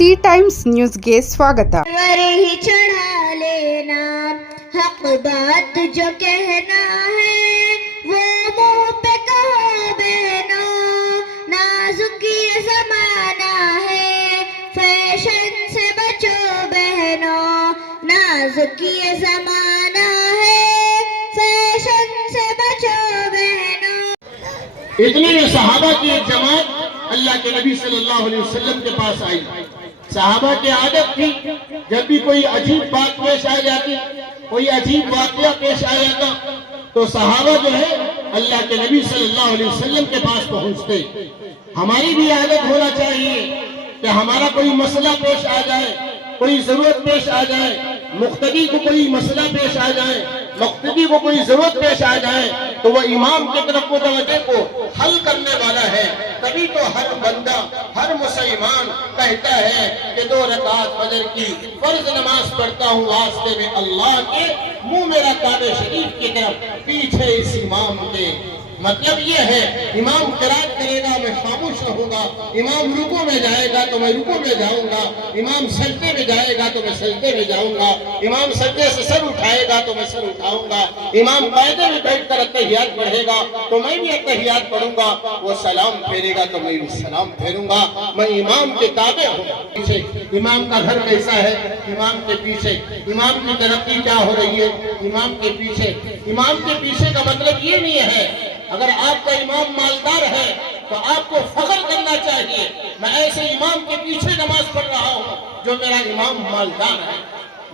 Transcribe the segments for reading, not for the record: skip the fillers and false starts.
C times ನ್ಯೂಸ್ಗೆ ಸ್ವಾಗತ. ही चढ़ा लेना हक बात जो कहना है वो मुंह पे कहो बहनो नाजुक ये जमाना है फैशन से बचो बहनो नाजुक ये जमाना है फैशन से बचो बहनो. इतने में सहाबा की एक जमात अल्लाह के नबी सल्लल्लाहु अलैहि वसल्लम के पास आई. सहाबा की आदत थी जब भी कोई अजीब बात पेश आ जाती, कोई अजीब वाक़या पेश आ जाता, तो सहाबा जो है अल्लाह के नबी सल्लल्लाहु अलैहि वसल्लम के पास पहुंचते. हमारी भी आदत होना चाहिए कि हमारा कोई मसला पेश आ जाए, कोई जरूरत पेश आ जाए, मुख्तदी को कोई मसला पेश आ जाए, मुख्तदी को कोई जरूरत पेश आ जाए, तो वह इमाम की तरफ मुतवज्जे को हल करने वाला है. तभी तो हर बंदा, हर मुसलमान कहता है कि 2 रकात फजर की फर्ज नमाज पढ़ता हूँ वास्ते में अल्लाह के, मुंह मेरा काबे शरीफ की तरफ, पीछे इस इमाम के. मतलब ये है इमाम क़िरात करेगा मैं खामोश रहूंगा, इमाम रुकू में जाएगा तो मैं रुकू में जाऊंगा, इमाम सजदे में जाएगा तो मैं सजदे में जाऊंगा, इमाम सजदे से सर उठाएगा तो मैं सर उठाऊंगा, इमाम कायदे में बैठकर अत्तहियात पढ़ेगा तो मैं भी अत्तहियात पढ़ूंगा, वो सलाम फेरेगा तो मैं भी सलाम फेरूंगा. मैं इमाम के ताबे हूँ. पीछे इमाम का घर कैसा है, इमाम के पीछे इमाम की तरक्की क्या हो रही है, इमाम के पीछे. इमाम के पीछे का मतलब ये नहीं है अगर आपका इमाम मालदार है तो आपको फख्र करना चाहिए मैं ऐसे इमाम के पीछे नमाज पढ़ रहा हूँ जो मेरा इमाम मालदार है.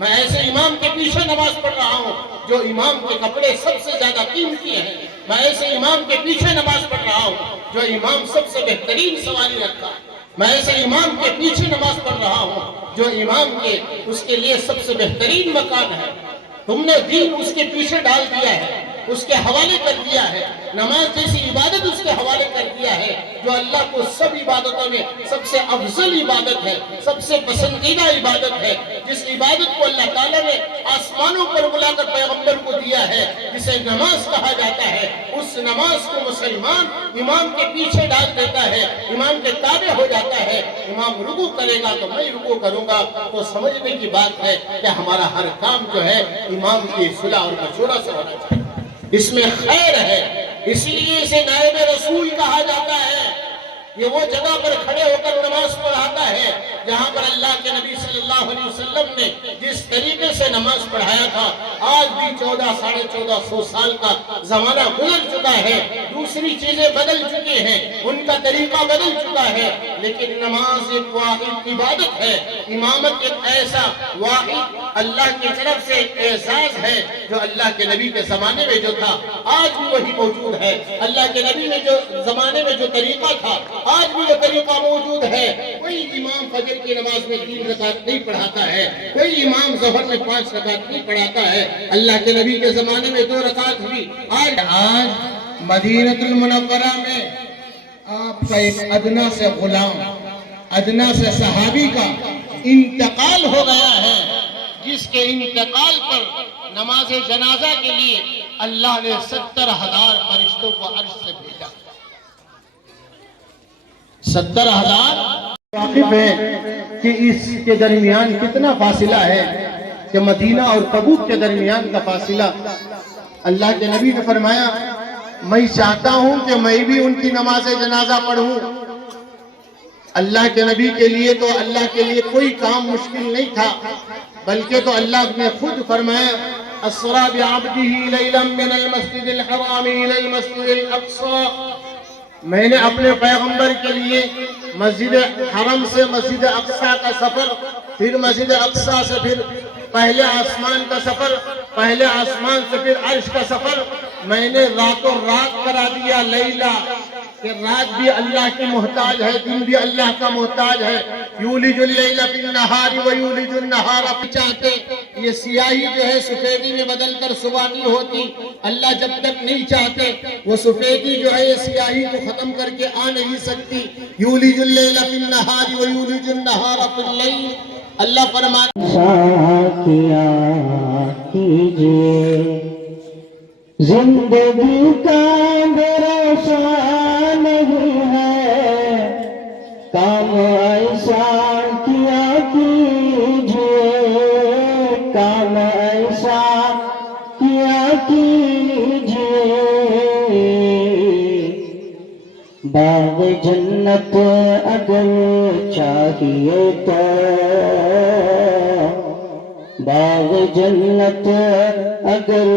मैं ऐसे इमाम के पीछे नमाज पढ़ रहा हूँ जो इमाम के कपड़े सबसे ज्यादा कीमती हैं. मैं ऐसे इमाम के पीछे नमाज पढ़ रहा हूँ जो इमाम सबसे बेहतरीन सवारी रखता है. मैं ऐसे इमाम के पीछे नमाज पढ़ रहा हूँ जो इमाम के उसके लिए सबसे बेहतरीन मकान है. तुमने दीन उसके पीछे डाल दिया है, उसके हवाले कर दिया है. नमाज जैसी इबादत उसके हवाले कर दिया है जो अल्लाह को सब इबादतों में सबसे अफजल इबादत है, सबसे पसंदीदा इबादत है. जिस इबादत को अल्लाह ताला ने आसमानों पर बुलाकर पैगंबर को दिया है, जिसे नमाज कहा जाता है, उस नमाज को मुसलमान इमाम के पीछे डाल देता है, इमाम के ताबे हो जाता है. इमाम रुकू करेगा तो मैं रुकू करूंगा. तो समझने की बात है कि हमारा हर काम जो है इमाम की सुलह और मशवरा से होना चाहिए. इसमें खैर है, इसलिए इसे नायब रसूल कहा जाता है. ये वो जगह पर खड़े होकर नमाज पढ़ाता है जहां पर अल्लाह के नबी सल्लल्लाहु अलैहि वसल्लम ने जिस तरीके से नमाज पढ़ाया था. आज भी 1400-1450 साल का जमाना गुजर चुका है, दूसरी चीजें बदल चुकी हैं, उनका तरीका बदल चुका है, लेकिन नमाज एक वाहिद इबादत है. इमामत एक ऐसा वाहिद अल्लाह की तरफ से एहसास है जो अल्लाह के नबी के जमाने में जो था आज भी वही मौजूद है. अल्लाह के नबी ने जो जमाने में जो तरीका था आज भी वो तरीका मौजूद है. कोई इमाम फजर की नमाज में 3 रकात नहीं पढ़ाता है, कोई इमाम ज़ोहर में 5 रकात नहीं पढ़ाता है. अल्लाह के नबी के जमाने में 2 रकात हुई. आज मदीनतुल मुनव्वरा में आपका एक अदना से गुलाम, अदना से सहाबी का इंतकाल हो गया है, जिसके इंतकाल पर नमाज जनाजा के लिए अल्लाह ने 70,000 फरिश्तों को अर्श से भेजा. 70,000 वाकिफ है कि इसके दरमियान कितना फासिला है कि मदीना और तबूक के दरमियान का फासिला. अल्लाह के नबी ने फरमाया मैं चाहता हूं कि मैं भी उनकी नमाज जनाजा पढ़ूं. अल्लाह के नबी के लिए तो अल्लाह के लिए कोई काम मुश्किल नहीं था, बल्कि तो अल्लाह ने खुद फरमाया अस्रा बिअब्दिही लैलन मिनल मस्जिदिल हराम इलल मस्जिदिल अक्सा. मैंने अपने पैगंबर के लिए मस्जिद हरम से मस्जिद अक्सा का सफर, फिर मस्जिद अक्सा से फिर पहले आसमान का सफर, पहले आसमान से फिर अर्श का सफर मैंने रातों रात करा दिया. लैला कि रात भी अल्लाह की मोहताज है, दिन भी अल्लाह का मोहताज है. यूलिजुल लैला फिन नहारी व यूलिजुन नहारा. चाहते ये सियाही जो है सफेदी में बदलकर सुबह नहीं होती. अल्लाह जब तक नहीं चाहते वो सफेदी जो है ये सियाही को खत्म करके आ नहीं सकती. यूलिजुल लैला फिन नहारी व यूलिजुन नहारा फिल लैल. अल्लाह फरमाता जिंदगी का भरोसा नहीं है, काम ऐसा किया باغ جنت اگر چاہیے تو باغ جنت اگر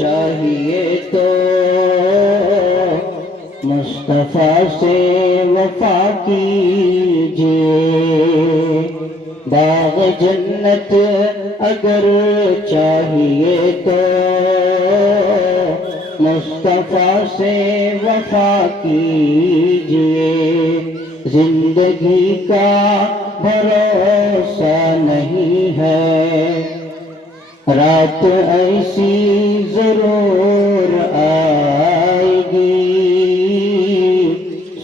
چاہیے تو مصطفیٰ سے وفا کیجئے باغ جنت اگر چاہیے تو مصطفیٰ سے وفا کیجئے زندگی کا بھروسہ نہیں ہے رات ایسی ضرور آئے گی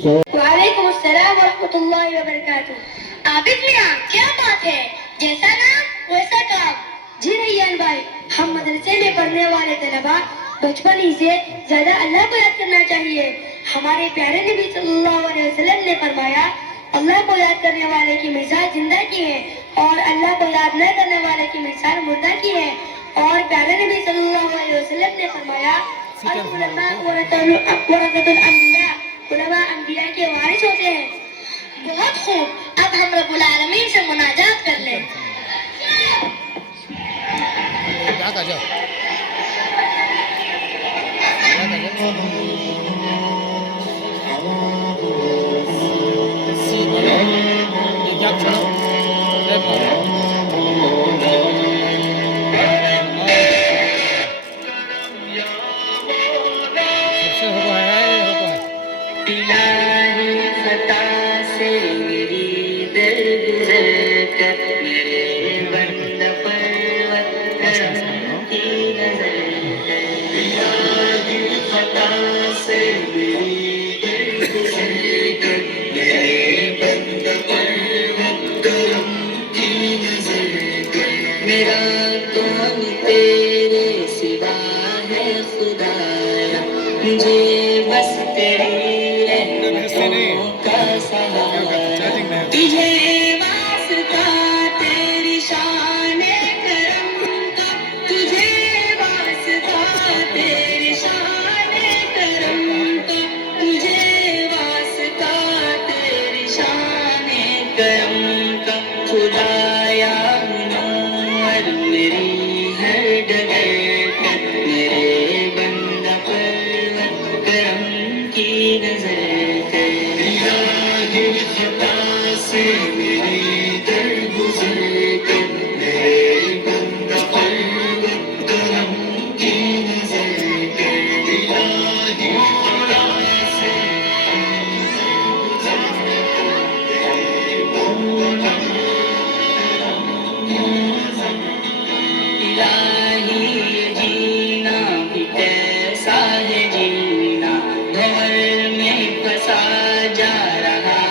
وعلیکم السلام ورحمۃ اللہ وبرکاتہ. عابد میاں کیا بات ہے, جیسا نام ویسا کام. جی ریان بھائی, ہم مدرسے میں پڑھنے والے طلباء بچپن ہی سے زیادہ اللہ کو یاد کرنا چاہیے. ہمارے پیارے نبی صلی اللہ علیہ وسلم نے فرمایا اللہ کو یاد کرنے والے کی مثال زندہ کی ہے اور اللہ کو یاد نہ کرنے والے کی مثال مردہ کی ہے. اور پیارے نبی صلی اللہ علیہ وسلم نے فرمایا العلماء ورثۃ الانبیاء, علماء انبیاء کے وارث ہوتے ہیں. بہت خوب, اب ہم رب العالمین سے مناجات کر لیں. میرا کون تیرے سوا ہے خدایا, مجھے بس تیری رحمتوں کا سہارا. تجھے واسطہ تیری شان کرم کا, تجھے واسطہ تیری شان کرم کا, تجھے واسطہ تیری شان کرم کا. خدایا میری ہر ڈگر پر میرے بندہ پر کرم کی نظر کر. الہی خطا سے میری درگزر کر, میرے بندہ پر کرم کی نظر کر. الہی خطا سے الہی جینا بھی کیسا ہے جینا, بھور میں پھنسا جا رہا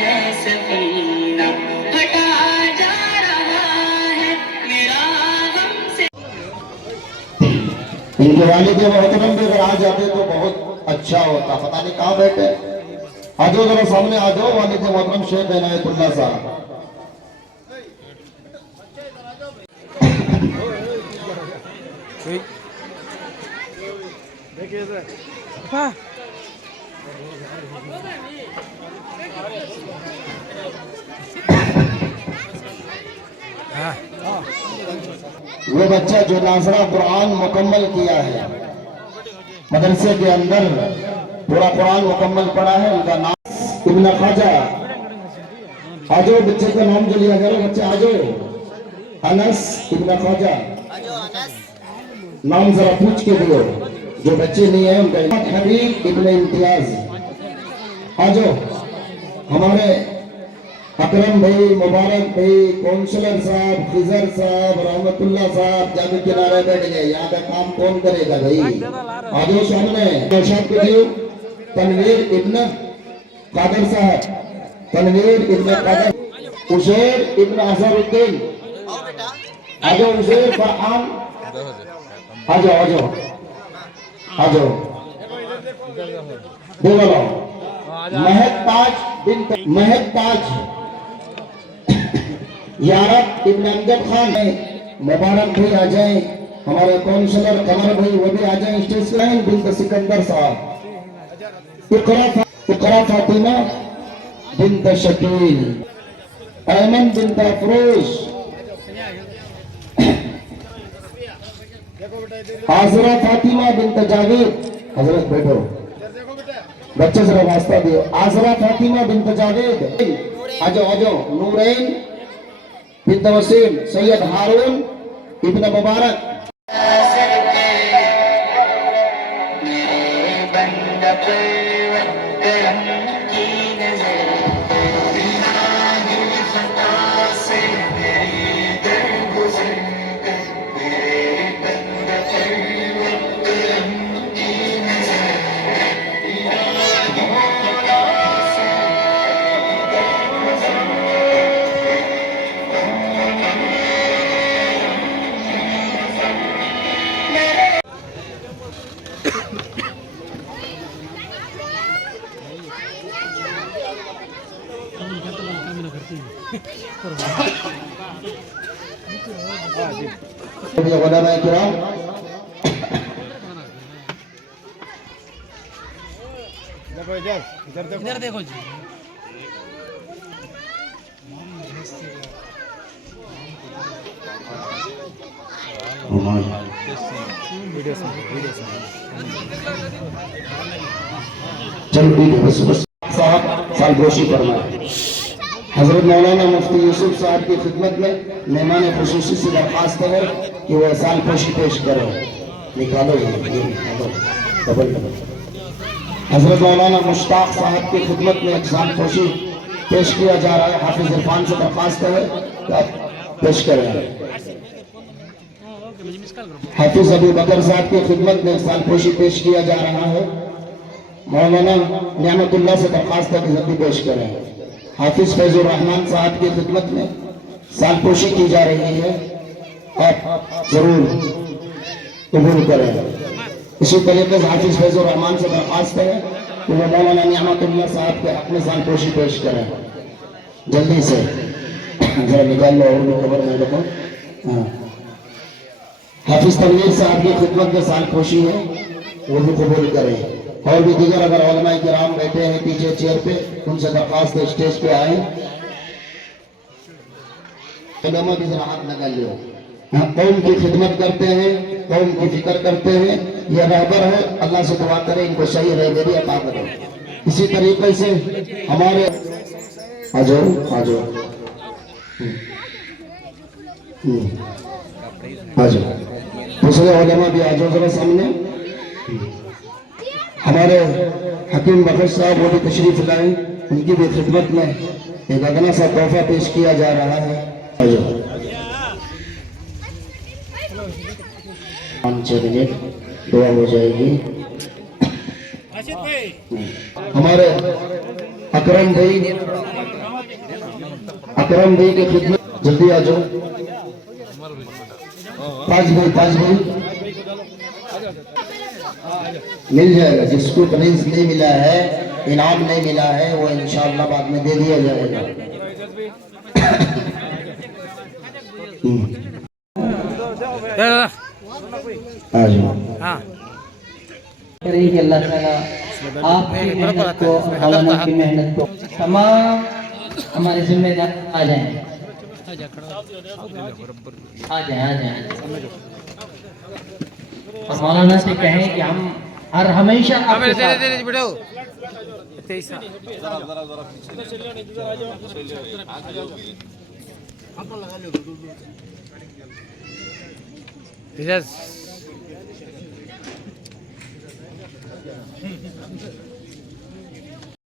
ہے سفینہ, ہٹا جا رہا ہے میرا غم سے. ان کے والد محترم بھی اگر آ جاتے تو بہت اچھا ہوتا. پتہ نہیں کہاں بیٹھے, آ جاؤ ذرا سامنے آ جاؤ. والد محترم شیخ عنایت اللہ صاحب. وہ بچہ جو ناظرہ قرآن مکمل کیا ہے, مدرسے کے اندر پورا قرآن مکمل پڑھا ہے, ان کا نام ابن خواجہ. آ جاؤ بچے کا نام جو لیا کرو, بچے آ جاؤ. انس ابن خواجہ نام ذرا پوچھ کے دو, جو بچے نہیں ہیں ان کا. حبیب ابن امتیاز. آ جاؤ. ہمارے اکرم بھائی, مبارک بھائی, کونسلر صاحب, خضر صاحب, رحمت اللہ صاحب جانے کنارے بیٹھ گئے. یہاں کا کام کون کرے گا بھائی؟ آ جاؤ سامنے. ارشاد کریو تنویر ابن قادر صاحب, تنویر ابن قادر. عشیر ابن اظہر الدین. آ جاؤ عشیر. فرحان آ جاؤ, آ جاؤ, آ جاؤ. بولو مہک تاج بنت مہک تاج. یارب ابن امجد خان. مبارک بھائی آ جائیں. ہمارے کونسلر قمر بھائی وہ بھی آ جائیں اسٹیج پہ. بنت سکندر صاحب. اقرا इकरा Fatima bint Shakeel, Ayman bint Afroz, Ajara Fatima bint Javed. हजरत बैठो, बच्चे जरा वास्ता दियो। आजरा फातिमा बिन्त जावेद, आजो आजो, नूरैन बिन्त वसीम, सैयद हारून इब्न मुबारक। उलमाए किराम, इधर देखो जी। चलो ठीक है, बस साहब सालगोशी फरमाए। हजरत मौलाना मुफ्ती यूसुफ साहब की खिदमत में मेहमान खुसूसी से दरख्वास्त है कि वह सालपोशी पेश करें। निकालो ये निकालो, डबल डबल। हजरत मौलाना मुश्ताक साहब की खिदमत में एक सालपोशी पेश किया जा रहा है। हाफिज इरफान से दरख्वास्त है कि आप पेश करें। हाफिज अबू बकर साहब की खिदमत में सालपोशी पेश किया जा रहा है। मौलाना नियामतुल्लाह से दरख्वास्त है कि जल्दी पेश करें। हाफिज फैजुर रहमान साहब की खिदमत में सालपोशी की जा रही है, आप जरूर कबूल करें। इसी तरीके से हाफिज फैजुर रहमान से दरख्वास्त है कि वो मौलाना नियामतुल्लाह साहब के अपने सालपोशी पेश करें जल्दी से। जरा निकाल लो और भी खबर में रखो। हाँ, हाफिज तनवीर साहब की खिदमत में सालपोशी है, वो भी कबूल करें। और भी दीगर अगर उलमाए किराम बैठे हैं पीछे चेयर पे, उनसे दरख्वास्त है स्टेज पे आए। उलमा भी जरा हाथ लगा लियो। कौम की खिदमत करते हैं, कौम की फिक्र करते हैं, ये रहबर है। अल्लाह से दुआ करें इनको सही रहबरी अता करें। इसी तरीके से हमारे आजो आजो आजो दूसरे उलमा भी आजो जरा सामने। हमारे हकीम बखश साहब वो भी तशरीफ लाए, उनकी भी खिदमत में एक अगना सा तोहफा पेश किया जा रहा है। 5 मिनट दुआ हो जाएगी। हमारे अकरम भाई की खिदमत जल्दी आ जाओ। ताज भाई मिल जाएगा। जिसको प्रिंस नहीं मिला है, इनाम नहीं मिला है, वो इंशाअल्लाह बाद में दे दिया जाएगा। करें कि अल्लाह ताला आपकी मेहनत को, मौलाना की मेहनत को, तमाम हमारे जिम्मेदार आ जाएं, आ जाएं और मौलाना से कहें कि हम हर हमेशा आपके साथ हैं।